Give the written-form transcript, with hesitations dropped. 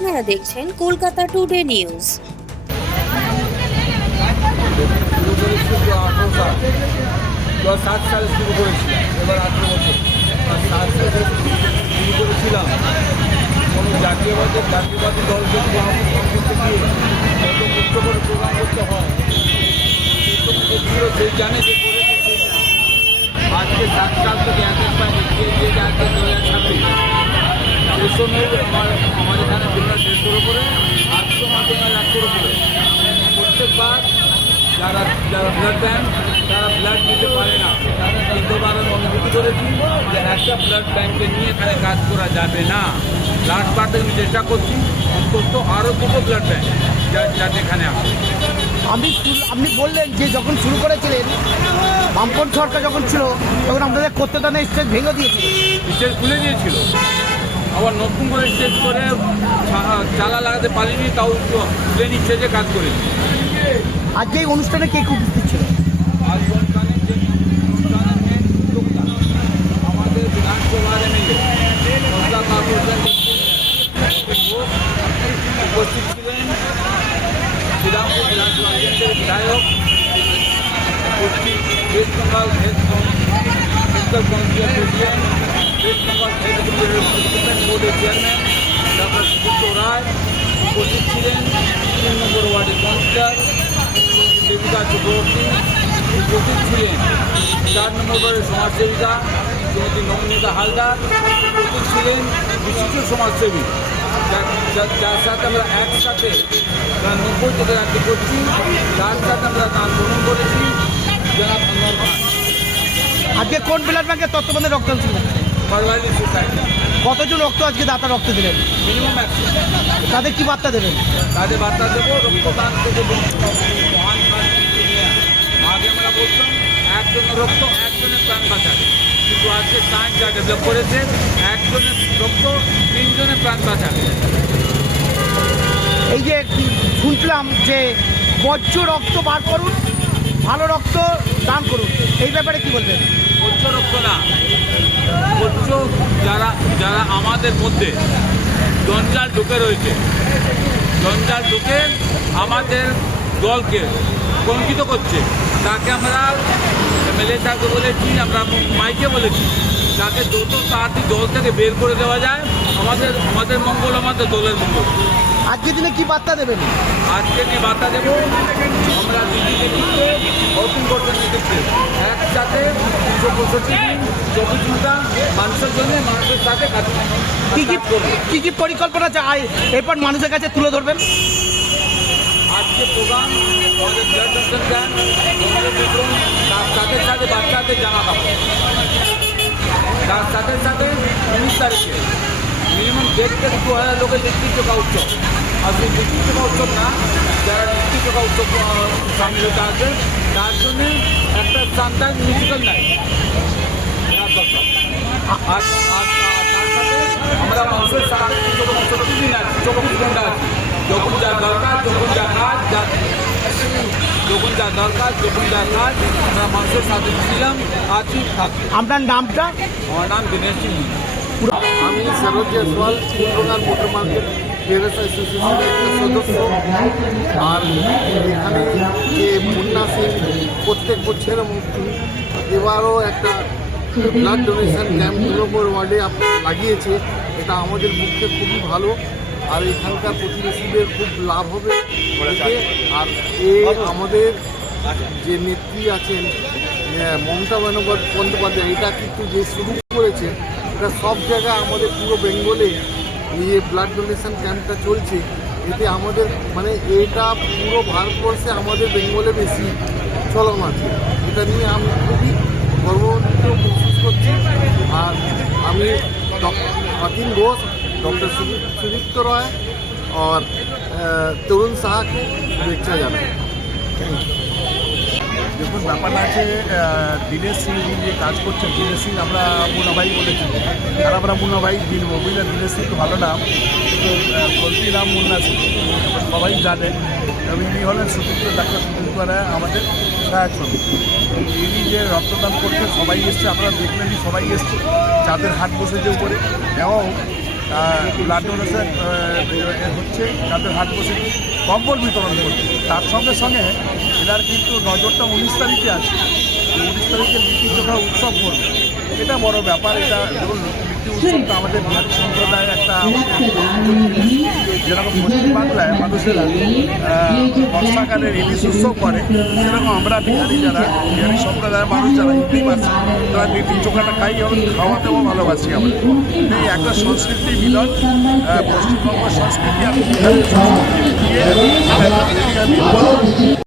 আপনারা দেখছেন Kolkata today news. 7 সালে শুরু করেছিলাম, এবার 18 বছর। 7 সালে শুরু করেছিলাম। কোনো জাতীয়বাদী দলকে প্রোগ্রাম করতে গিয়ে কত কষ্ট করে প্রোগ্রাম করতে হয় সেই জানে যে করেছে সেই জানে। আজকে 7 সাল থেকে একের পর এগিয়ে দিয়ে যাচ্ছে 2026। সেই সময় আমার এখানে ডোনার 150 করে, 800 মাধ্যমে 100 করে। প্রত্যেকবার যারা ব্লাড ব্যাঙ্ক তারা ব্লাড দিতে পারে না, দ্বিতীয়বার আমি অনুভূতি করেছি যে একটা ব্লাড ব্যাঙ্কে নিয়ে এখানে কাজ করা যাবে না। লাস্ট বার থেকে আমি চেষ্টা করছি অন্তত আরও দুটো ব্লাড ব্যাঙ্ক যাতে এখানে আসে। আপনি বললেন যে যখন শুরু করেছিলেন বামপন্থী সরকার যখন ছিল তখন আপনাদের করতে দেন স্টেজ ভেঙে দিয়েছিল, স্টেজ খুলে দিয়েছিল, আবার নতুন করে স্টেজ করে চালা লাগাতে পারিনি, তাও প্লেন স্টেজে কাজ করেছি। আজকে এই অনুষ্ঠানে কে খুব উপস্থিত ছিল? আজ অনুষ্ঠানের মেন উদ্যোক্তা আমাদের বিধানসভার এমএলএ উপস্থিত ছিলেন। শ্রীরামপুর বিধানসভা কেন্দ্রের বিধায়ক, ওয়েস্ট বেঙ্গল হেলথ কাউন্সিলের প্রেসিডেন্ট, ওয়েস্ট বেঙ্গল হেলথ বোর্ডের চেয়ারম্যান ডক্টর সুদীপ্ত রায় উপস্থিত ছিলেন। 3 নম্বর ওয়ার্ডের কাউন্সিলর দেবিকা চক্রবর্তী উপস্থিত ছিলেন। 4 নম্বর ওয়ার্ডের সমাজসেবিকা শ্রীমতী নবনীতা হালদার উপস্থিত ছিলেন। বিশিষ্ট সমাজসেবী যার সাথে আমরা একসাথে 90 থেকে রাজ্য করছি, যার সাথে আমরা দান গ্রহণ করেছি, জনাব আনোয়ার খান। আজকে কোন ব্লাড ব্যাংকের তত্ত্বাবধানে রক্তদান ছিল? পারওয়ারি সোসাইটি। কতজন রক্ত আজকে দাতা রক্ত দিলেন? মিনিমাম 100। তাদের কি বার্তা দেবেন? তাদের বার্তা দেবো রক্তদান থেকে মহান কাজ নিয়ে। আগে আমরা বলতাম একজনের রক্ত একজনের প্রাণ বাঁচাবে, কিন্তু আজকে সায়েন্স যা ডেভেলপ করেছে একজনের রক্ত 3 জনের প্রাণ বাঁচাবে। এই যে শুনছিলাম যে বর্জ্য রক্ত বার করুন, ভালো রক্ত দান করুন, এই ব্যাপারে কি বলবেন? বর্জ্য রক্ত না, বর্জ্য যারা আমাদের মধ্যে জঞ্জাল ঢুকে রয়েছে, জঞ্জাল ঢুকে আমাদের দলকে কলঙ্কিত করছে, তাকে আমরা এমএলএ সাহেবকে বলেছি, আমরা মাইকে বলেছি, তাকে যত তাড়াতাড়ি দল থেকে বের করে দেওয়া যায়। আমাদের মঙ্গল, আমাদের দলের মঙ্গল। আজকের দিনে কি বার্তা দেবেন? আজকে নিয়ে বার্তা দেবো, আমরা দিদি নেতৃত্বে নতুন গঠন নেতৃত্বে একসাথে 365 দিন 24 ঘন্টা মানুষের জন্য, মানুষের সাথে কাজ করবো। কি পরিকল্পনা চাই এরপর মানুষের কাছে তুলে ধরবেন? আজকে প্রোগ্রাম আমাদের ব্লাড ডোনেশন ক্যাম্প, আমাদের বিতরণ, তার সাথে সাথে বাচ্চাদের জামা কাপড়, তার সাথে সাথে 19 তারিখে মিনিমাম 1.5 থেকে 2,000 লোকের লিট্টি চোখা উৎসব। আর সেই লিট্টি চোখা উৎসব না, যারা লিট্টি চোখা উৎসব সামিল হতে আসবে তার জন্য একটা সান্তান মিউজিক্যাল নাইট দরকার। আর তার সাথে আমরা মানুষের সাথে 24 দিন আছি, 24 ঘন্টা আছি। যখন যা দরকার, যখন যা কাজ, আমরা মানুষের সাথে ছিলাম, আছি, থাকি। আপনার নামটা? আমার নাম দিনেশ সিং। আমি সরোজ জয়সওয়াল, ফুলবাগান মোটর মার্কেট ট্রেডার্স অ্যাসোসিয়েশনের একটা সদস্য। আর এখানে যে মুন্না সিং প্রত্যেক বছরের মতো এবারও একটা ব্লাড ডোনেশন ক্যাম্প 2 নম্বর ওয়ার্ডে লাগিয়েছে। এটা আমাদের পক্ষে খুবই ভালো, আর এখানকার প্রতিবেশীদের খুব লাভ হবে এতে। আর আমাদের যে নেত্রী আছেন মমতা বন্দ্যোপাধ্যায়, এটা কিন্তু যে শুরু করেছে, এটা সব জায়গায় আমাদের পুরো বেঙ্গলে এই ব্লাড ডোনেশন ক্যাম্পটা চলছে। এতে আমাদের মানে এটা পুরো ভারতবর্ষে আমাদের বেঙ্গলে বেশি চলন আছে। এটা নিয়ে আমি খুবই গর্ববোধ মহসুস করছি। আর আমি অতীন ঘোষ, ডক্টর সুদীপ্ত রায় और তরুণ সাহাকে শুভেচ্ছা জানাই। দেখুন, ব্যাপারটা আছে দীনেশ সিং যে কাজ করছেন, দীনেশ সিং আমরা মুনাভাই বলেছি, আর আমরা মুনাভাই বিনবো, বুঝলেন। দীনেশ সিং তো ভালো নাম, কিন্তু গলতি নাম মুন্না সিং, সবাই জানেন। এবং ইনি হলেন ডাক্তার সুদীপ্ত রায়, আমাদের সহায়ক সমিতি। ইনি যে রক্তদান করতে সবাই এসছে, আপনারা দেখলেন সবাই এসছে, যাদের হাট বসেছে উপরে। এবং ব্লাড ডোনেশন হচ্ছে, তাদের হাট বসে কম্বল বিতরণ করছে। তার সঙ্গে সঙ্গে এনার কিন্তু নজরটা 19 তারিখে আছে, 19 তারিখে লিট্টি চোখা উৎসব করবে। এটা বড় ব্যাপার। এটা ধরুন লিট্টি উৎসবটা আমাদের বিহারি সম্প্রদায়ের একটা যেরকম পশ্চিমবাংলায় মানুষেরা বর্ষাকালের ইলিশ উৎসব করে, সেরকম আমরা বিহারি সম্প্রদায়ের মানুষ যারা হিন্দি ভাষী তারা লিট্টি চোখাটা খাই এবং খাওয়াতেও ভালোবাসি আমরা। এই একটা সংস্কৃতি মিলন, পশ্চিমবঙ্গ সংস্কৃতি আর বিহারের সংস্কৃতি দিয়ে